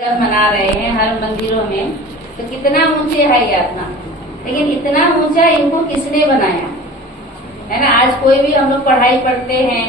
मना रहे हैं हर मंदिरों में, तो कितना ऊंचे है यातना, लेकिन इतना ऊंचा इनको किसने बनाया है ना। आज कोई भी हम लोग पढ़ाई पढ़ते हैं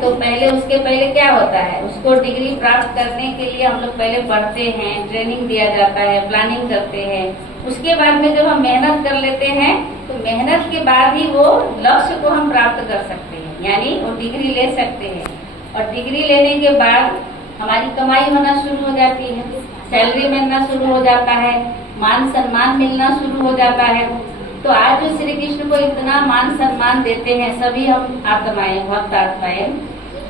तो पहले उसके पहले क्या होता है, उसको डिग्री प्राप्त करने के लिए हम लोग पहले पढ़ते हैं, ट्रेनिंग दिया जाता है, प्लानिंग करते हैं। उसके बाद में जब हम मेहनत कर लेते हैं तो मेहनत के बाद ही वो लक्ष्य को हम प्राप्त कर सकते हैं, यानी वो डिग्री ले सकते हैं। और डिग्री लेने के बाद हमारी कमाई होना शुरू हो जाती है, सैलरी मिलना शुरू हो जाता है, मान सम्मान मिलना शुरू हो जाता है। तो आज जो श्री कृष्ण को इतना मान सम्मान देते हैं सभी हम आत्माएं, भक्त आत्माएं,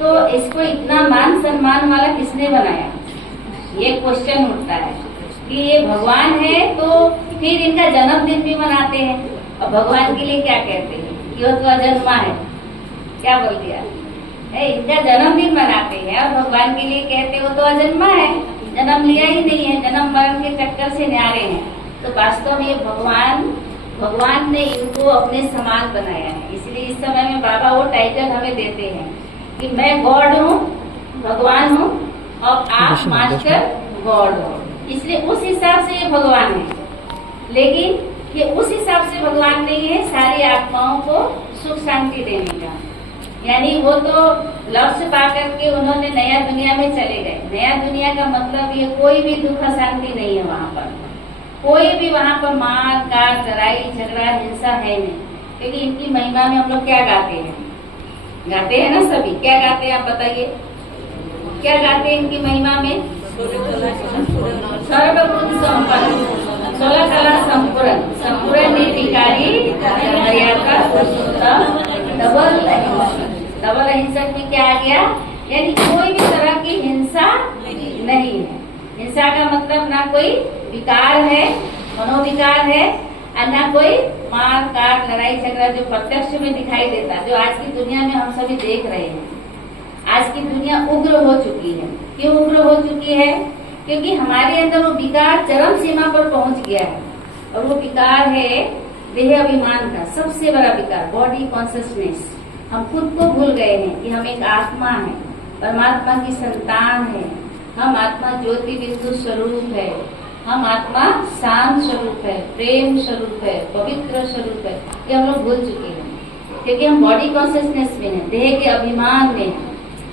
तो इसको इतना मान सम्मान वाला किसने बनाया, ये क्वेश्चन उठता है कि ये भगवान है तो फिर इनका जन्मदिन भी मनाते हैं। और भगवान के लिए क्या कहते हैं कि वो तो अजन्मा है, क्या बोल दिया, इनका जन्मदिन मनाते हैं और भगवान के लिए कहते वो तो अजन्मा है, जन्म लिया ही नहीं है, जन्म मरण के चक्कर से न्यारे हैं। तो वास्तव में भगवान ने इनको अपने समान बनाया है। इसलिए इस समय में बाबा वो टाइटल हमें देते हैं कि मैं गॉड हूँ, भगवान हूँ और आप मास्टर गॉड हो। इसलिए उस हिसाब से ये भगवान है, लेकिन ये उस हिसाब से भगवान नहीं है सारी आत्माओं को सुख शांति देने का। यानी वो तो लक्ष्य पा करके उन्होंने नया दुनिया में चले गए। नया दुनिया का मतलब ये कोई भी दुख शांति नहीं है वहाँ पर, कोई भी वहाँ पर मार काट लड़ाई झगड़ा हिंसा है नहीं। क्योंकि इनकी महिमा में हम लोग क्या गाते हैं ना सभी, क्या गाते हैं आप बताइए, क्या गाते हैं इनकी महिमा में, सर्वगुण संपन्न, 16 कला संपूर्ण, संपूर्ण निर्विकारी, मर्यादा पुरुषोत्तम, डबल अहिंसक में क्या आ गया, यानी कोई भी तरह की हिंसा नहीं है। हिंसा का मतलब ना कोई विकार है, मनोविकार है, और ना कोई मार काट लड़ाई झगड़ा जो प्रत्यक्ष में दिखाई देता, जो आज की दुनिया में हम सभी देख रहे हैं। आज की दुनिया उग्र हो चुकी है। क्यों उग्र हो चुकी है? क्योंकि हमारे अंदर वो विकार चरम सीमा पर पहुंच गया है। और वो विकार है देह अभिमान का सबसे बड़ा विकार, बॉडी कॉन्शियसनेस। हम खुद को भूल गए हैं कि हम एक आत्मा है, परमात्मा की संतान है, हम आत्मा ज्योति बिंदु स्वरूप है, हम आत्मा शांत स्वरूप है, प्रेम स्वरूप है, पवित्र स्वरूप है। ये हम लोग भूल चुके हैं क्योंकि हम बॉडी कॉन्शियसनेस में हैं, देह के अभिमान में हैं।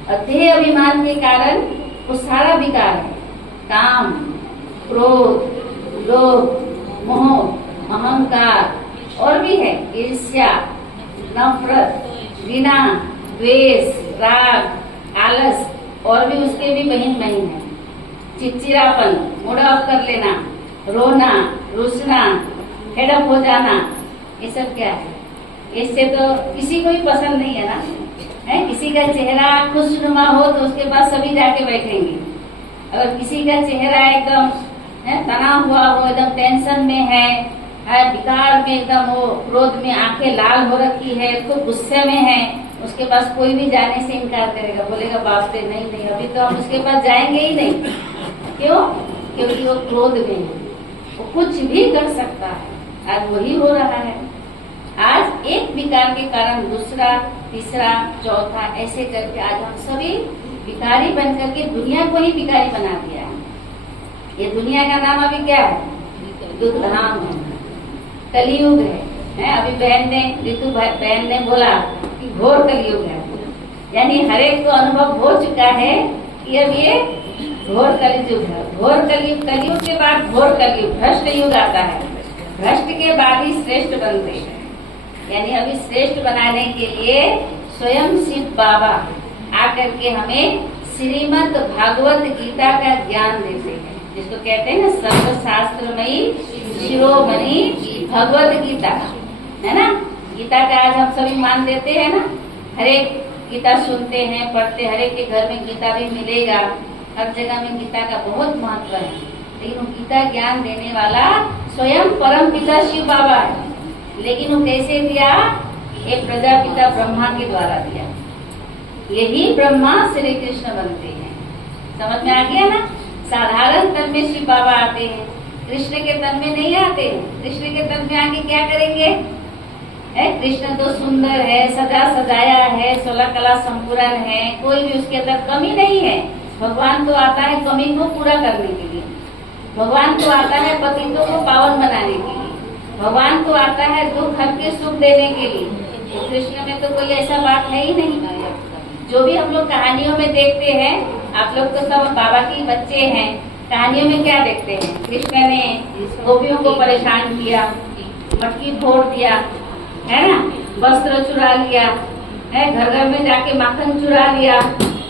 और देह अभिमान के कारण वो सारा विकार है, काम, क्रोध, लोभ, मोह, अहंकार, और भी है ईर्ष्या, नफरत, घृणा, द्वेष, राग, आलस, और भी उसके भी बहन है, चिड़चिड़ापन, मूड ऑफ कर लेना, रोना, रुसना, हेडअप हो जाना, ये सब क्या है? इससे तो किसी को भी पसंद नहीं है ना, है? किसी का चेहरा खुशनुमा हो तो उसके पास सभी जाके बैठेंगे। अगर किसी का चेहरा एकदम तना हुआ हो, एकदम टेंशन में है, विकार में एकदम हो, क्रोध में आंखें लाल हो रखी है, तो गुस्से में है, उसके पास कोई भी जाने से इनकार करेगा, बोलेगा बाप रे नहीं अभी तो हम उसके पास जाएंगे ही नहीं। क्यों? क्योंकि वो क्रोध में है, वो कुछ भी कर सकता है। आज वही हो रहा है। आज एक विकार के कारण दूसरा, तीसरा, चौथा, ऐसे करके आज हम सभी विकारी बन करके दुनिया को ही विकारी बना दिया है। ये दुनिया का नाम अभी क्या है? दुर्धाम है, कलयुग है। अभी ऋतु बहन ने बोला कि घोर कलयुग है, यानी हरेक को अनुभव हो चुका है कि अब ये घोर कलयुग है। घोर कलयुग, कलयुग के बाद घोर कलयुग, भ्रष्ट युग आता है। भ्रष्ट के बाद ही श्रेष्ठ बनते हैं। यानी अभी श्रेष्ठ बनाने के लिए स्वयं शिव बाबा आकर के हमें श्रीमद् भागवत गीता का ज्ञान देते हैं, जिसको कहते हैं ना सर्वशास्त्रमयी शिरोमणि भगवत गीता, है ना। गीता का आज हम सभी मान देते हैं ना, हर एक गीता सुनते हैं, पढ़ते, हर एक के घर में गीता भी मिलेगा, हर जगह में गीता का बहुत महत्व है। लेकिन वो गीता ज्ञान देने वाला स्वयं परम पिता शिव बाबा है। लेकिन वो कैसे दिया? एक प्रजापिता ब्रह्मा के द्वारा दिया। यही ब्रह्मा श्री कृष्ण बनते हैं। समझ में आ गया ना? साधारण तन में शिव बाबा आते हैं, कृष्ण के तन में नहीं आते हैं। कृष्ण के तन में आके क्या करेंगे? कृष्ण तो सुंदर है, सजा सजाया है, 16 कला संपूर्ण है, कोई भी उसके अंदर कमी नहीं है। भगवान तो आता है कमी को पूरा करने के लिए, भगवान तो आता है पतितों को पावन बनाने के लिए, भगवान तो आता है दुख हर के सुख देने के लिए। तो कृष्ण में तो कोई ऐसा बात है ही नहीं। जो भी हम लोग कहानियों में देखते हैं, आप लोग तो सब बाबा की बच्चे हैं, कहानियों में क्या देखते हैं? कृष्ण ने गोपियों को परेशान किया, मटकी फोड़ दिया, है ना, वस्त्र चुरा लिया, है घर घर में जाके माखन चुरा लिया।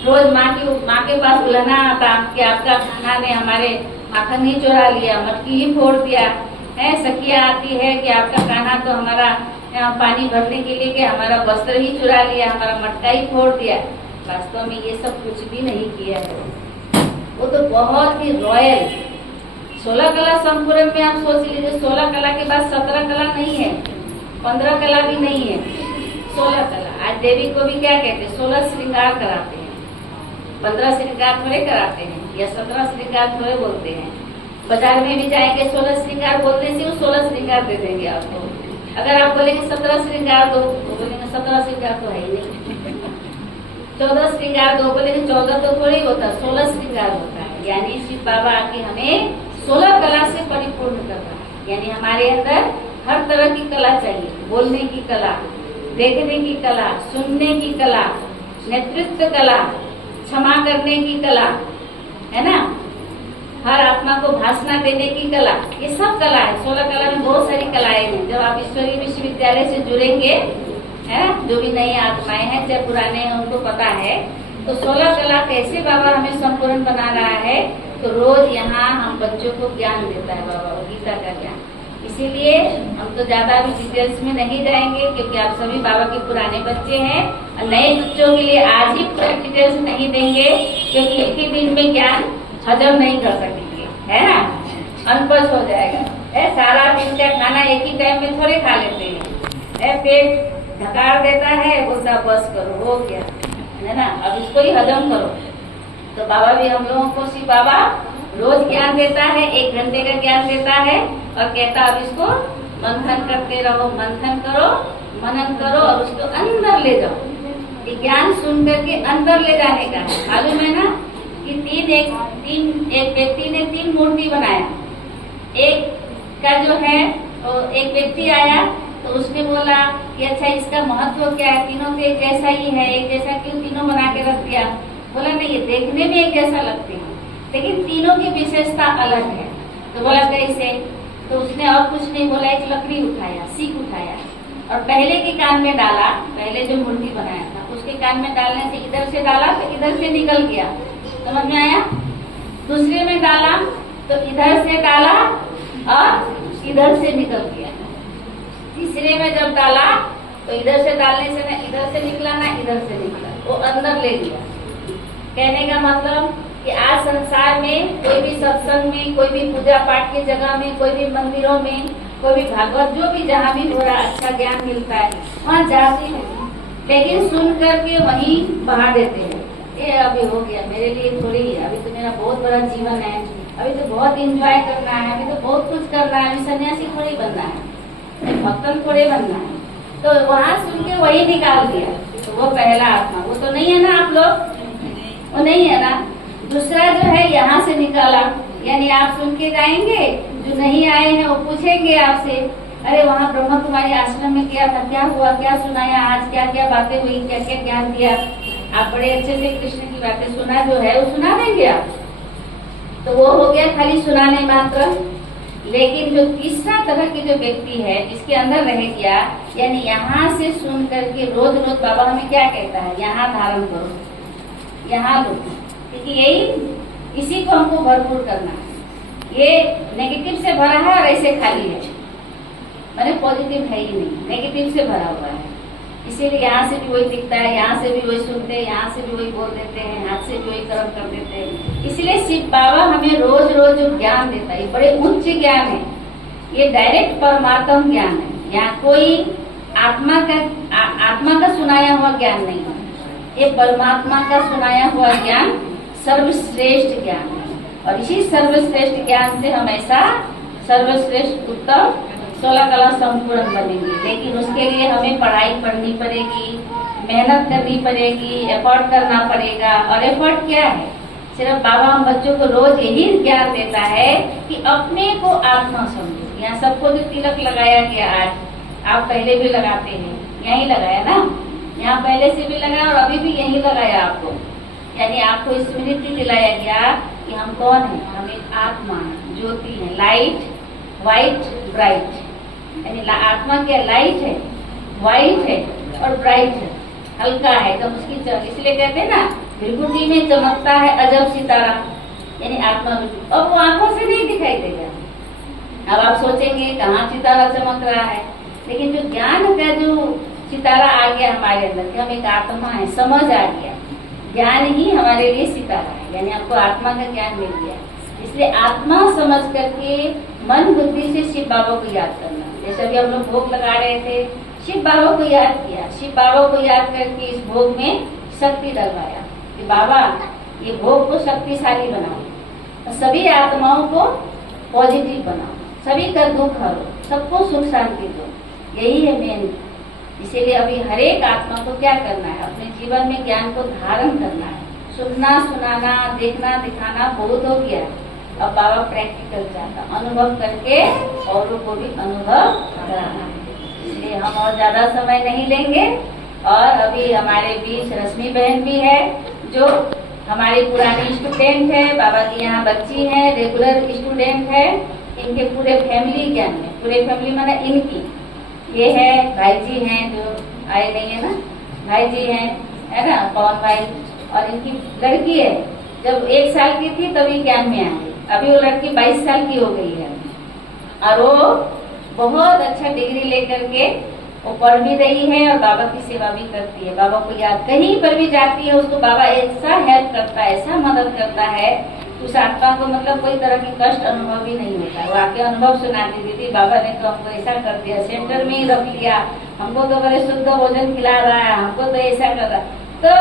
रोज माँ के पास बुलाना आता कि आपका खाना ने हमारे माखन ही चुरा लिया, मटकी ही फोड़ दिया। है सखिया आती है कि आपका खाना तो हमारा पानी भरने के लिए कि हमारा वस्त्र ही चुरा लिया, हमारा मटका ही फोड़ दिया। वास्तव में ये सब कुछ भी नहीं किया है। वो तो बहुत ही रॉयल 16 कला संपूर्ण में आप सोच लीजिए, 16 कला के बाद 17 कला नहीं है, 15 कला भी नहीं है, 16 कला। आज देवी को भी क्या कहते हैं? 16 श्रृंगार कराते हैं। 15 श्रृंगार थोड़े कराते हैं या 17 श्रृंगार थोड़े बोलते हैं। बाजार में भी जाएंगे 16 श्रृंगार बोलने से वो 16 श्रृंगार दे देंगे आपको। अगर आप बोलेंगे 17 श्रृंगार दो, वो बोलेंगे 17 श्रृंगार तो है ही नहीं। 14 श्रृंगार दो, बोलेंगे 14 तो थोड़ी होता, 16 श्रृंगार होता है। यानी शिव बाबा आके हमें 16 कला से परिपूर्ण कर रहा है। यानी हमारे अंदर हर तरह की कला चाहिए, बोलने की कला, देखने की कला, सुनने की कला, नेतृत्व कला, क्षमा करने की कला, है ना, हर आत्मा को भाषण देने की कला, ये सब कला है। 16 कला में बहुत सारी कलाएं हैं। जब आप ईश्वरीय विश्वविद्यालय से जुड़ेंगे, है ना, जो भी नई आत्माएं हैं चाहे पुराने हैं उनको पता है, तो 16 कला कैसे बाबा हमें संपूर्ण बना रहा है। तो रोज यहाँ हम बच्चों को ज्ञान देता है बाबा, गीता का ज्ञान। इसीलिए हम तो ज्यादा भी डिटेल्स में नहीं जाएंगे क्योंकि आप सभी बाबा के पुराने बच्चे हैं, और नए बच्चों के लिए आज ही पूरा डिटेल्स नहीं देंगे क्योंकि एक ही दिन में ज्ञान हजम नहीं कर सकेंगे, है ना, अनपढ़ हो जाएगा। सारा दिन का खाना एक ही टाइम में थोड़े खा लेते हैं, पेट ढकार देता है, बोलता बस करो हो गया, है ना, अब इसको ही हजम करो। तो बाबा भी हम लोगों को शिव बाबा रोज ज्ञान देता है, 1 घंटे का ज्ञान देता है और कहता अब इसको मंथन करते रहो, मंथन करो, मनन करो और उसको अंदर ले जाओ। ज्ञान सुन करके अंदर ले जाने का है। मालूम है ना कि एक व्यक्ति ने 3 मूर्ति बनाया। एक का जो है तो एक व्यक्ति आया तो उसने बोला कि अच्छा इसका महत्व क्या है, तीनों के एक जैसा ही है, एक जैसा क्यों तीनों बना के रख दिया? बोला नहीं, ये देखने में एक जैसा लगते हैं लेकिन तीनों की विशेषता अलग है। तो बोला कैसे? तो उसने और कुछ नहीं बोला, एक लकड़ी उठाया, सीख उठाया और पहले के कान में डाला, पहले जो मूर्ति बनाया था उसके कान में डालने से इधर से डाला तो इधर से निकल गया, समझ में आया? दूसरे में डाला तो इधर से डाला और इधर से निकल गया। तीसरे में जब डाला तो इधर से डालने से ना इधर से निकला ना इधर से निकला, वो अंदर ले लिया। कहने का मतलब कि आज संसार में कोई भी सत्संग में, कोई भी पूजा पाठ की जगह में, कोई भी मंदिरों में, कोई भी भागवत जो भी जहाँ भी हो रहा अच्छा ज्ञान मिलता है वहाँ जाते हैं, लेकिन सुन करके वहीं बहा देते हैं। ये अभी हो गया, मेरे लिए थोड़ी है, अभी तो मेरा बहुत बड़ा जीवन है, अभी तो बहुत एंजॉय करना है, अभी तो बहुत कुछ करना है, अभी सन्यासी थोड़ी बनना है, भक्तन थोड़े बनना है। तो वहाँ सुन के वही निकाल दिया। तो वो पहला आत्मा वो तो नहीं है ना, आप लोग वो नहीं है ना। दूसरा जो है यहाँ से निकाला, यानी आप सुन के जाएंगे, जो नहीं आए हैं वो पूछेंगे आपसे, अरे वहाँ ब्रह्मा कुमारी आश्रम में क्या था, क्या हुआ, क्या सुनाया आज, क्या क्या बातें हुई, क्या क्या ज्ञान दिया। आप बड़े अच्छे से कृष्ण की बातें सुना जो है वो सुना देंगे आप, तो वो हो गया खाली सुनाने मात्र। लेकिन जो तीसरा तरह की जो व्यक्ति है जिसके अंदर रह गया, यानी यहाँ से सुन करके रोज रोज बाबा हमें क्या कहता है, यहाँ धारण करो, यहाँ लो, क्योंकि यही इसी को हमको भरपूर करना है। ये नेगेटिव से भरा है और ऐसे खाली है, मैंने पॉजिटिव है ही नहीं, नेगेटिव से भरा हुआ है। इसीलिए यहाँ से भी वही दिखता है, यहाँ से भी वही सुनते हैं, यहाँ से भी वही बोल देते हैं, हाथ से भी वही कर्म कर देते हैं। इसलिए शिव बाबा हमें रोज रोज जो ज्ञान देता है, ये बड़े उच्च ज्ञान है, ये डायरेक्ट परमात्म ज्ञान है। यहाँ कोई आत्मा का सुनाया हुआ ज्ञान नहीं है, ये परमात्मा का सुनाया हुआ ज्ञान सर्वश्रेष्ठ ज्ञान है। और इसी सर्वश्रेष्ठ ज्ञान से हमेशा सर्वश्रेष्ठ उत्तम 16 कला संपूर्ण बनेंगे। लेकिन उसके लिए हमें पढ़ाई पढ़नी पड़ेगी, मेहनत करनी पड़ेगी, एफर्ट करना पड़ेगा। और एफर्ट क्या है? सिर्फ बाबा हम बच्चों को रोज यही ज्ञान देता है कि अपने को आत्मा समझो। यहाँ सबको जो तिलक लगाया गया आज, आप पहले भी लगाते हैं, यही लगाया ना, यहाँ पहले से भी लगाया और अभी भी यही लगाया आपको, यानी आपको स्मृति दिलाया गया कि हम कौन है, हम एक आत्मा है, ज्योति है, लाइट, व्हाइट, ब्राइट। यानी आत्मा क्या लाइट है, व्हाइट है और ब्राइट है, हल्का है, तो उसकी इसलिए कहते हैं ना भृगुटी में चमकता है अजब सितारा, यानी आत्मा। अब वो आंखों से नहीं दिखाई देगा। अब आप सोचेंगे कहाँ सितारा चमक रहा है, लेकिन जो ज्ञान का जो सितारा आ गया हमारे अंदर कि हम एक आत्मा है, समझ आ गया, ज्ञान ही हमारे लिए सितारा है, यानी हमको आत्मा का ज्ञान मिल गया। इसलिए आत्मा समझ करके मन बुद्धि से शिव बाबा को याद करना। जैसे अभी हम लोग भोग लगा रहे थे, शिव बाबा को याद किया, शिव बाबा को याद करके इस भोग में शक्ति डलवाया कि बाबा ये भोग को शक्तिशाली बनाओ, सभी आत्माओं को पॉजिटिव बनाओ, सभी का दुख हरो, सबको सुख शांति दो, यही है मेन। इसीलिए अभी हर एक आत्मा को क्या करना है, अपने जीवन में ज्ञान को धारण करना है। सुनना सुनाना देखना दिखाना बहुत हो गया, अब बाबा प्रैक्टिकल चाहता, अनुभव करके औरों को भी अनुभव कराना है। इसलिए हम और ज्यादा समय नहीं लेंगे। और अभी हमारे बीच रश्मि बहन भी है जो हमारी पुरानी स्टूडेंट है, बाबा की यहाँ बच्ची है, रेगुलर स्टूडेंट है, इनके पूरे फैमिली ज्ञान में, पूरे फैमिली माना इनकी, ये है भाई जी हैं जो आए नहीं है ना, भाई जी हैं, है ना, पवन भाई, और इनकी लड़की है, जब 1 साल की थी तभी ज्ञान में आई, अभी वो लड़की 22 साल की हो गई है और वो बहुत अच्छा डिग्री लेकर के वो पढ़ भी रही है और बाबा की सेवा भी करती है। बाबा को याद कहीं पर भी जाती है, उसको बाबा ऐसा हेल्प करता है, ऐसा मदद करता है, उस आत्मा को मतलब कोई तरह की कष्ट अनुभव ही नहीं होता है। वो आके अनुभव सुनाती, दीदी बाबा ने तो हमको ऐसा कर दिया, सेंटर में ही रख लिया, हमको तो बड़े शुद्ध भोजन खिला रहा है, हमको तो ऐसा कर रहा है। तो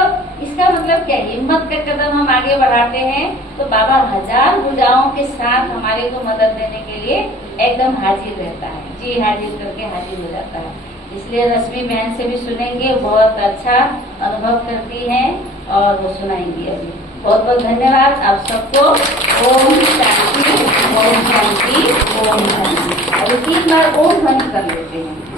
इसका मतलब क्या, हिम्मत का कदम हम आगे बढ़ाते हैं तो बाबा हजार भुजाओं के साथ हमारे को मदद देने के लिए एकदम हाजिर रहता है, जी हाजिर करके हाजिर हो जाता है। इसलिए रश्मि बहन से भी सुनेंगे, बहुत अच्छा अनुभव करती हैं और वो सुनाएंगी अभी। बहुत बहुत धन्यवाद आप सबको। ओम शांति, ओम शांति, ओम शांति। अभी 3 बार ओम ध्वनि कर लेते हैं।